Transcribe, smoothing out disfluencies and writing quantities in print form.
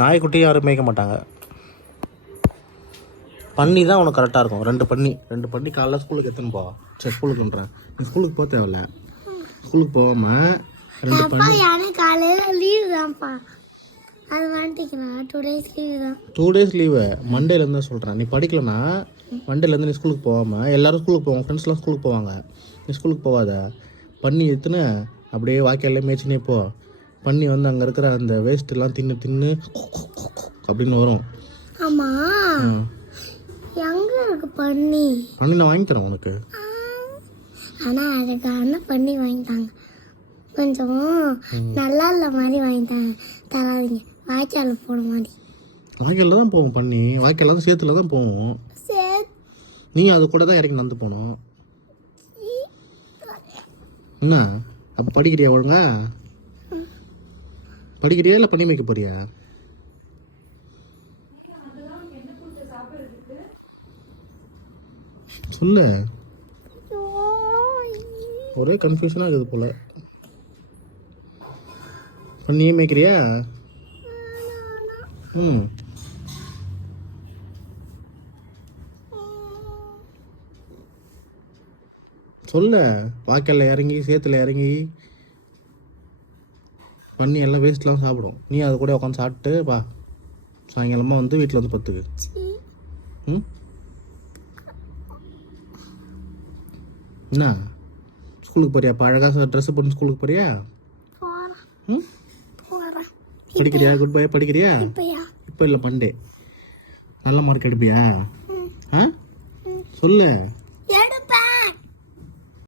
நாய்க்குட்டி யாரும் மேய்க்க மாட்டாங்க. பன்னி தான் உனக்கு கரெக்டாக இருக்கும். ரெண்டு பண்ணி காலைல ஸ்கூலுக்கு எத்தனை போ. சரி ஸ்கூலுக்குன்றேன், நீ ஸ்கூலுக்கு போக தேவையில்ல. ஸ்கூலுக்கு போகாமல் 2 பண்ணி காலையில் லீவு தான்ப்பா. அது வாங்கிக்கலாம். 2 days லீவு தான். 2 days லீவு மண்டேலேருந்து தான் சொல்கிறேன். நீ படிக்கலன்னா மண்டேலேருந்து நீ ஸ்கூலுக்கு போகாமல், எல்லோரும் ஸ்கூலுக்கு போவாங்க, ஃப்ரெண்ட்ஸ்லாம் ஸ்கூலுக்கு போவாங்க, நீ ஸ்கூலுக்கு போகாத. பண்ணி எடுத்துன்னு அப்படியே வாய்க்காலே மேய்ச்சினே போ. பண்ணி வந்து அங்கே இருக்கிற அந்த வேஸ்ட்டெல்லாம் தின்னு அப்படின்னு வரும். ஆமாம், எங்கே இருக்கு பண்ணி? பண்ணி நான் வாங்கி தரேன் உனக்கு. ஆனால் அதுக்கு அண்ணன் பண்ணி வாங்கிட்டாங்க. கொஞ்சம் நல்லா இல்லை மாதிரி வாங்கிட்டாங்க. தராதிங்க, வாய்க்கால் போன மாதிரி. வாய்க்காலில் தான் போவோம். பண்ணி வாய்க்காலில் தான் சேத்துல தான் போவோம். நீ அது கூட தான் இறக்கி நடந்து போனோம். என்ன அப்போ படிக்கிறியா ஒழுங்கா? படிக்கிறியா இல்லை பண்ணி வைக்க போறியா? சொல்லு. ஒரே கன்ஃபியூஷனாக இருக்குது போல. பண்ணியே மேய்க்கிறியா? சொல்ல. வாய்க்காலில் இறங்கி சேத்துல இறங்கி பண்ணி எல்லாம் வேஸ்ட்லாம் சாப்பிடும். நீ அது கூட உட்காந்து சாப்பிட்டு வா. சாயங்காலமாக வந்து வீட்டில் வந்து பத்துக்கு. என்ன ஸ்கூலுக்கு போறியா? இப்போ அழகாக ட்ரெஸ் போட்டு ஸ்கூலுக்கு போறியா? படிக்கிறியா? குட் பை படிக்கிறியா? இப்போ இல்லை, மண்டே நல்ல மார்க் எடுப்பியா? சொல்லு.